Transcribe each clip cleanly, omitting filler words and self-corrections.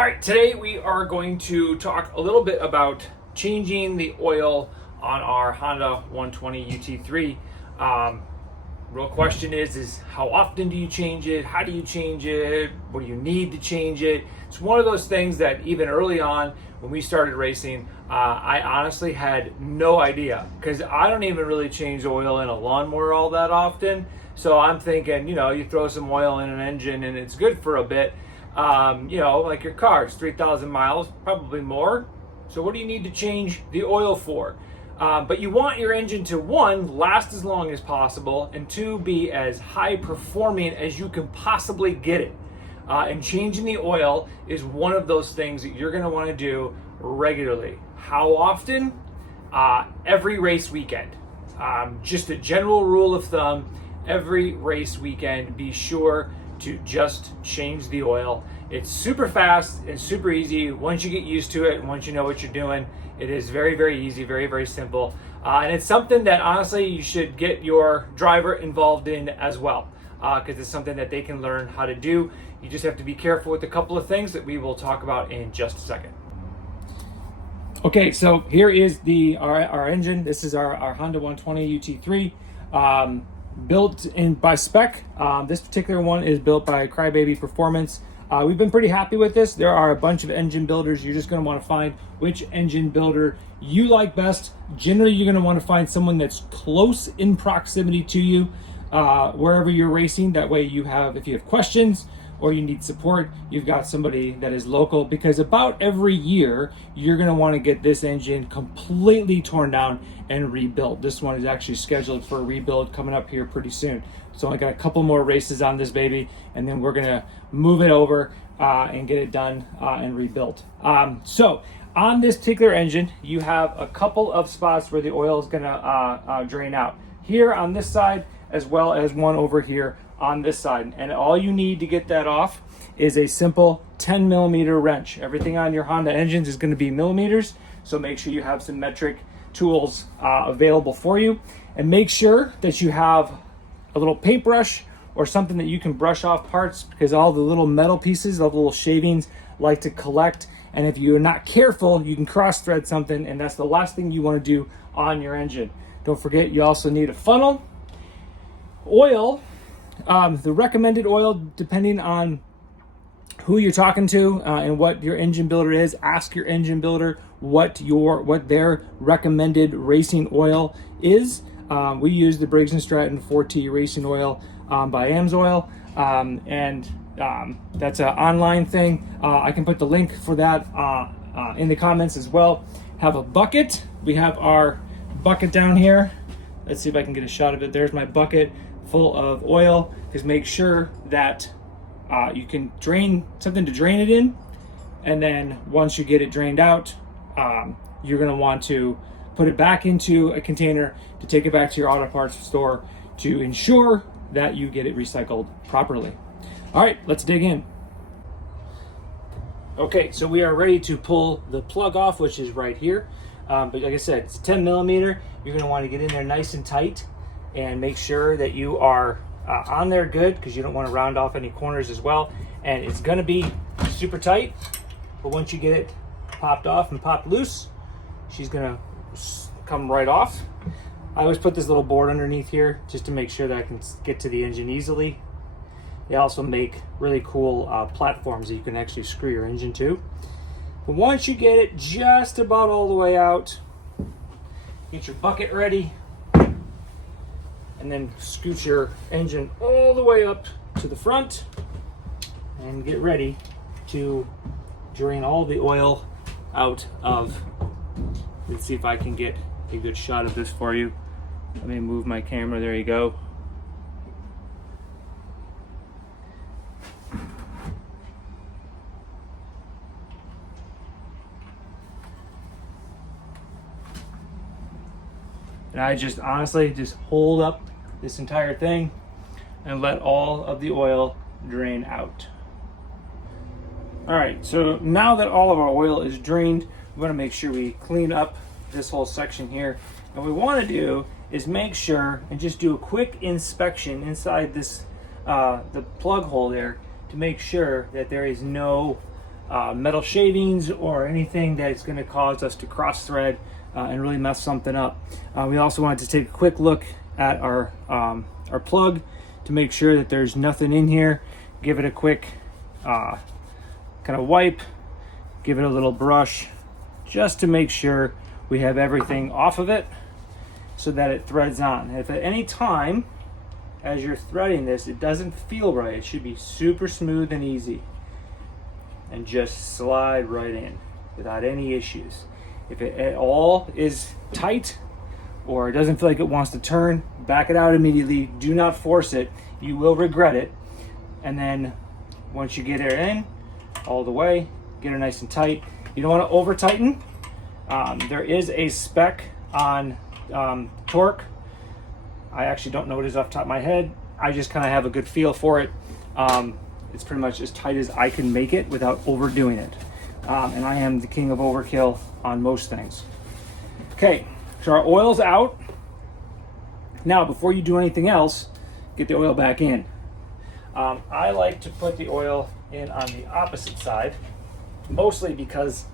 All right, today we are going to talk a little bit about changing the oil on our Honda 120 UT3. Real question is how often do you change it? How do you change it? What do you need to change it? It's one of those things that even early on when we started racing, I honestly had no idea because I don't even really change oil in a lawnmower all that often. So I'm thinking, you throw some oil in an engine and it's good for a bit. Like your car, it's 3,000 miles, probably more. So what do you need to change the oil for? But you want your engine to, one, last as long as possible, and two, be as high performing as you can possibly get it. And changing the oil is one of those things that you're going to want to do regularly. How often? Every race weekend. Just a general rule of thumb, every race weekend, be sure to just change the oil. It's super fast and super easy once you get used to it and once you know what you're doing. It is very, very easy, very, very simple. And it's something that honestly you should get your driver involved in as well, because it's something that they can learn how to do. You just have to be careful with a couple of things that we will talk about in just a second. Okay, so here is our engine. This is our Honda 120 UT3. Built in by spec. This particular one is built by Crybaby Performance. We've been pretty happy with this. There are a bunch of engine builders. You're just going to want to find which engine builder you like best. Generally, you're going to want to find someone that's close in proximity to you wherever you're racing. That way you have, if you have questions or you need support, you've got somebody that is local, because about every year you're going to want to get this engine completely torn down and rebuilt. This one is actually scheduled for a rebuild coming up here pretty soon. So I got a couple more races on this baby, and then we're going to move it over and get it done and rebuilt. So on this particular engine, you have a couple of spots where the oil is going to drain out. Here on this side, as well as one over here on this side. And all you need to get that off is a simple 10 millimeter wrench. Everything on your Honda engines is going to be millimeters, so make sure you have some metric tools available for you. And make sure that you have a little paintbrush or something that you can brush off parts, because all the little metal pieces, all the little shavings like to collect. And if you're not careful, you can cross thread something, and that's the last thing you want to do on your engine. Don't forget, you also need a funnel. Oil, the recommended oil, depending on who you're talking to and what your engine builder is. Ask your engine builder what their recommended racing oil is. We use the Briggs & Stratton 4T racing oil by AMSOIL, and that's an online thing. I can put the link for that in the comments as well. Have a bucket. We have our bucket down here. Let's see if I can get a shot of it. There's my bucket full of oil. Just make sure that you can drain something to drain it in, and then once you get it drained out, you're going to want to put it back into a container to take it back to your auto parts store to ensure that you get it recycled properly. All right, let's dig in. Okay, so we are ready to pull the plug off, which is right here. But like I said, it's 10 millimeter. You're going to want to get in there nice and tight and make sure that you are on there good, because you don't want to round off any corners as well. And it's going to be super tight, but once you get it popped off and popped loose, she's going to come right off. I always put this little board underneath here just to make sure that I can get to the engine easily. They also make really cool platforms that you can actually screw your engine to. But once you get it just about all the way out, get your bucket ready, and then scoot your engine all the way up to the front and get ready to drain all the oil out of. Let's see if I can get a good shot of this for you. Let me move my camera. There you go. And I just honestly just hold up this entire thing and let all of the oil drain out. All right, so now that all of our oil is drained, we want to make sure we clean up this whole section here. And what we want to do is make sure and just do a quick inspection inside this the plug hole there to make sure that there is no metal shavings or anything that's going to cause us to cross thread and really mess something up. We also wanted to take a quick look at our plug to make sure that there's nothing in here. Give it a quick kind of wipe, give it a little brush just to make sure we have everything off of it so that it threads on. If at any time as you're threading this it doesn't feel right, it should be super smooth and easy, and just slide right in without any issues. If it at all is tight or it doesn't feel like it wants to turn, back it out immediately. Do not force it. You will regret it. And then once you get it in all the way, get it nice and tight. You don't want to over tighten. There is a spec on torque. I actually don't know what it is off the top of my head. I just kind of have a good feel for it. It's pretty much as tight as I can make it without overdoing it. And I am the king of overkill on most things. Okay, so our oil's out. Now, before you do anything else, get the oil back in. I like to put the oil in on the opposite side, mostly because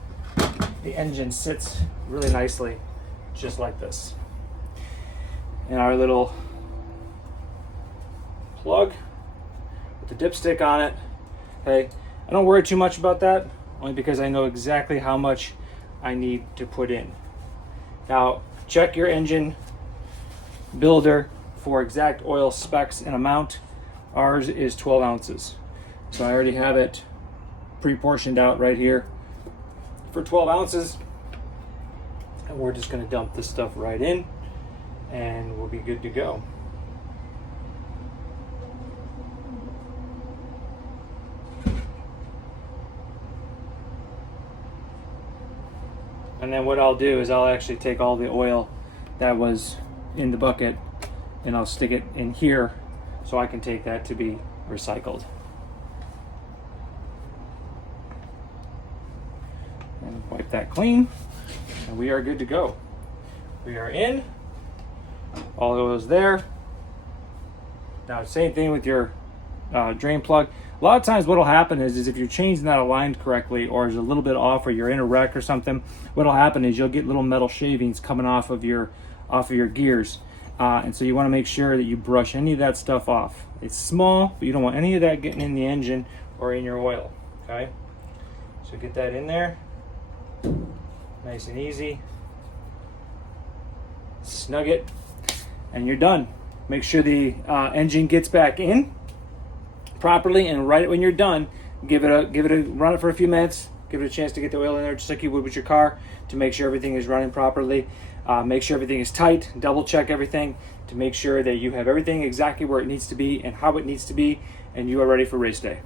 the engine sits really nicely, just like this. And our little plug with the dipstick on it. Okay, I don't worry too much about that, only because I know exactly how much I need to put in. Now, check your engine builder for exact oil specs and amount. Ours is 12 ounces. So I already have it pre-portioned out right here for 12 ounces. And we're just gonna dump this stuff right in and we'll be good to go. And then what I'll do is I'll actually take all the oil that was in the bucket and I'll stick it in here so I can take that to be recycled. And wipe that clean and we are good to go. We are in, all the oil's there. Now same thing with your drain plug. A lot of times what will happen is if your chain's not aligned correctly or is a little bit off or you're in a wreck or something, what will happen is you'll get little metal shavings coming off of your gears. And so you want to make sure that you brush any of that stuff off. It's small, but you don't want any of that getting in the engine or in your oil, okay? So get that in there, nice and easy. Snug it, and you're done. Make sure the engine gets back in properly, and right when you're done, run it for a few minutes, give it a chance to get the oil in there just like you would with your car to make sure everything is running properly. Make sure everything is tight, double check everything to make sure that you have everything exactly where it needs to be and how it needs to be, and you are ready for race day.